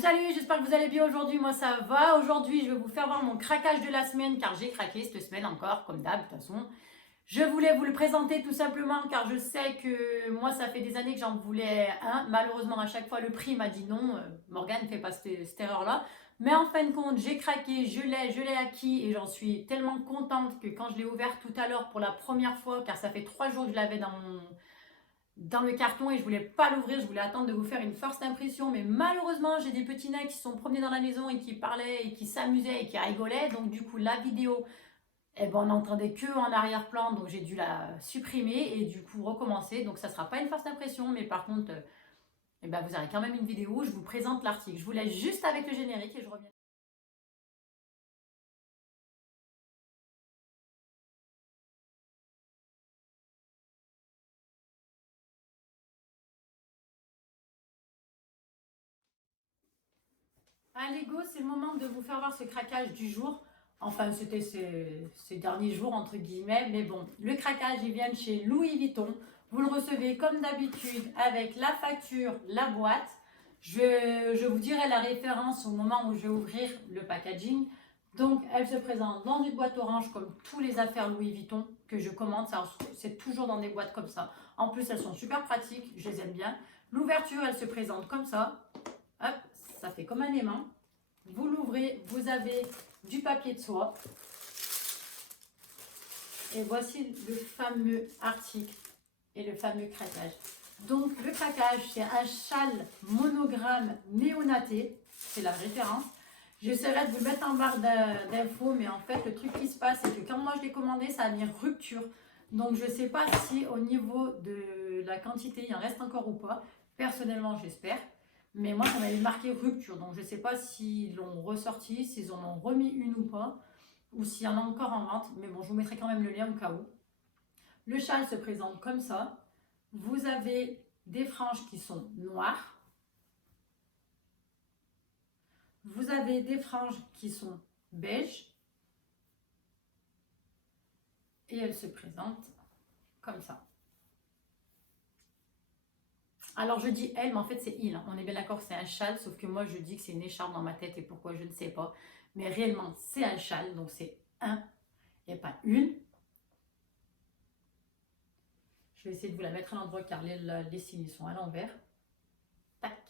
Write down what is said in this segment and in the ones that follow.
Salut, j'espère que vous allez bien aujourd'hui, moi ça va. Aujourd'hui, je vais vous faire voir mon craquage de la semaine car j'ai craqué cette semaine encore, comme d'hab, de toute façon. Je voulais vous le présenter tout simplement car je sais que moi ça fait des années que j'en voulais un. Malheureusement, à chaque fois, le prix m'a dit non. Morgane, ne fais pas cette erreur-là. Mais en fin de compte, j'ai craqué, je l'ai acquis et j'en suis tellement contente que quand je l'ai ouvert tout à l'heure pour la première fois, car ça fait 3 jours que je l'avais dans le carton et je voulais pas l'ouvrir, je voulais attendre de vous faire une first impression, mais malheureusement j'ai des petits nains qui se sont promenés dans la maison et qui parlaient et qui s'amusaient et qui rigolaient, donc du coup la vidéo, eh ben, on n'entendait que en arrière-plan, donc j'ai dû la supprimer et du coup recommencer, donc ça sera pas une first impression, mais par contre, eh ben, vous aurez quand même une vidéo où je vous présente l'article. Je vous laisse juste avec le générique et je reviens. Allez go, c'est le moment de vous faire voir ce craquage du jour. Enfin, c'était ces derniers jours, entre guillemets. Mais bon, le craquage, il vient de chez Louis Vuitton. Vous le recevez comme d'habitude avec la facture, la boîte. Je vous dirai la référence au moment où je vais ouvrir le packaging. Donc, elle se présente dans une boîte orange comme tous les affaires Louis Vuitton que je commande. C'est toujours dans des boîtes comme ça. En plus, elles sont super pratiques, je les aime bien. L'ouverture, elle se présente comme ça. Hop, ça fait comme un aimant. Vous l'ouvrez, vous avez du papier de soie. Et voici le fameux article et le fameux craquage. Donc le craquage, c'est un châle monogramme néonaté, c'est la référence. J'essaierai de vous le mettre en barre d'infos, mais en fait le truc qui se passe, c'est que quand moi je l'ai commandé, ça a mis rupture. Donc je ne sais pas si au niveau de la quantité, il en reste encore ou pas. Personnellement, j'espère. Mais moi, ça m'avait marqué rupture. Donc je ne sais pas s'ils l'ont ressorti, s'ils en ont remis une ou pas, ou s'il y en a encore en vente. Mais bon, je vous mettrai quand même le lien au cas où. Le châle se présente comme ça. Vous avez des franges qui sont noires. Vous avez des franges qui sont beige. Et elle se présente comme ça. Alors je dis elle, mais en fait c'est il. On est bien d'accord que c'est un châle, sauf que moi je dis que c'est une écharpe dans ma tête et pourquoi je ne sais pas. Mais réellement c'est un châle, donc c'est un et pas une. Je vais essayer de vous la mettre à l'endroit car les signes sont à l'envers. Tac.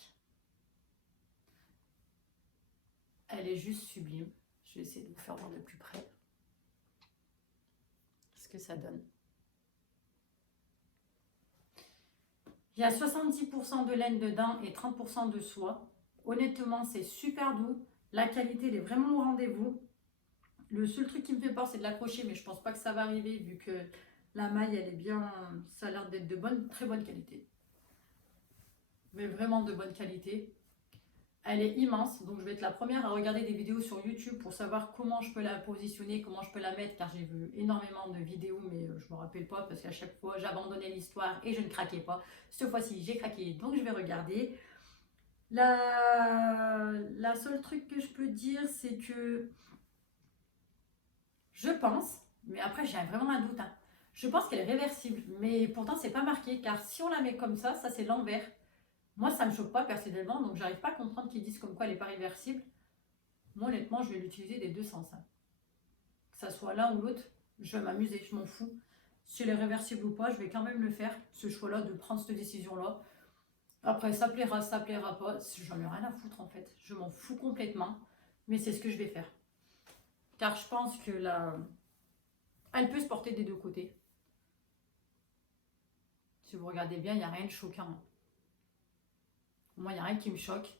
Elle est juste sublime. Je vais essayer de vous faire voir de plus près ce que ça donne. Il y a 70% de laine dedans et 30% de soie. Honnêtement, c'est super doux. La qualité, elle est vraiment au rendez-vous. Le seul truc qui me fait peur, c'est de l'accrocher, mais je pense pas que ça va arriver vu que la maille, elle est bien... Ça a l'air d'être de très bonne qualité. Mais vraiment de bonne qualité. Elle est immense, donc je vais être la première à regarder des vidéos sur YouTube pour savoir comment je peux la positionner, comment je peux la mettre, car j'ai vu énormément de vidéos, mais je ne me rappelle pas parce qu'à chaque fois j'abandonnais l'histoire et je ne craquais pas. Cette fois-ci j'ai craqué, donc je vais regarder. La seule truc que je peux dire, c'est que je pense, mais après j'ai vraiment un doute, hein, je pense qu'elle est réversible, mais pourtant c'est pas marqué, car si on la met comme ça c'est l'envers. Moi, ça me choque pas personnellement, donc j'arrive pas à comprendre qu'ils disent comme quoi elle n'est pas réversible. Moi, honnêtement, je vais l'utiliser des deux sens, hein. Que ça soit l'un ou l'autre, je vais m'amuser, je m'en fous. Si elle est réversible ou pas, je vais quand même le faire, ce choix-là, de prendre cette décision-là. Après, ça plaira pas, j'en ai rien à foutre en fait. Je m'en fous complètement, mais c'est ce que je vais faire. Car je pense que elle peut se porter des deux côtés. Si vous regardez bien, il n'y a rien de choquant. Moi, il n'y a rien qui me choque.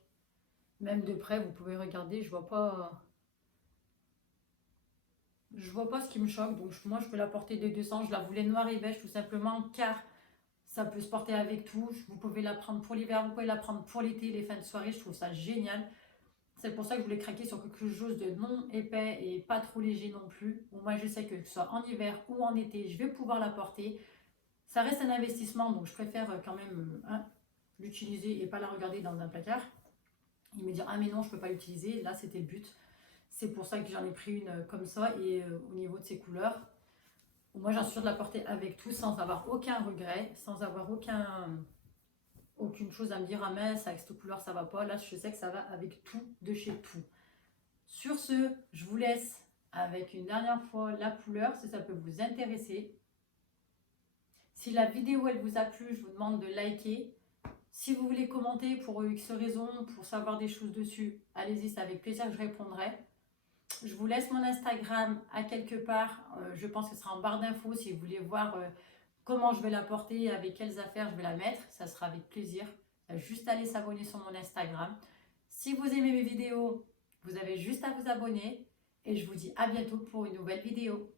Même de près, vous pouvez regarder, je vois pas ce qui me choque. Donc moi, je peux la porter des deux sens. Je la voulais noire et beige tout simplement car ça peut se porter avec tout. Vous pouvez la prendre pour l'hiver, vous pouvez la prendre pour l'été, les fins de soirée. Je trouve ça génial. C'est pour ça que je voulais craquer sur quelque chose de non épais et pas trop léger non plus. Bon, moi, je sais que ce soit en hiver ou en été, je vais pouvoir la porter. Ça reste un investissement, donc je préfère quand même l'utiliser et pas la regarder dans un placard. Il me dit ah mais non, je peux pas l'utiliser. Là, c'était le but. C'est pour ça que j'en ai pris une comme ça et au niveau de ses couleurs, moi j'en suis sûre de la porter avec tout sans avoir aucun regret, sans avoir aucune chose à me dire, ah mince, avec cette couleur ça va pas. Là, je sais que ça va avec tout de chez tout. Sur ce, je vous laisse avec une dernière fois la couleur, si ça peut vous intéresser. Si la vidéo elle vous a plu, je vous demande de liker. Si vous voulez commenter pour X raison, pour savoir des choses dessus, allez-y, c'est avec plaisir que je répondrai. Je vous laisse mon Instagram à quelque part, je pense que ce sera en barre d'infos si vous voulez voir comment je vais la porter, avec quelles affaires je vais la mettre, ça sera avec plaisir. Juste aller s'abonner sur mon Instagram. Si vous aimez mes vidéos, vous avez juste à vous abonner et je vous dis à bientôt pour une nouvelle vidéo.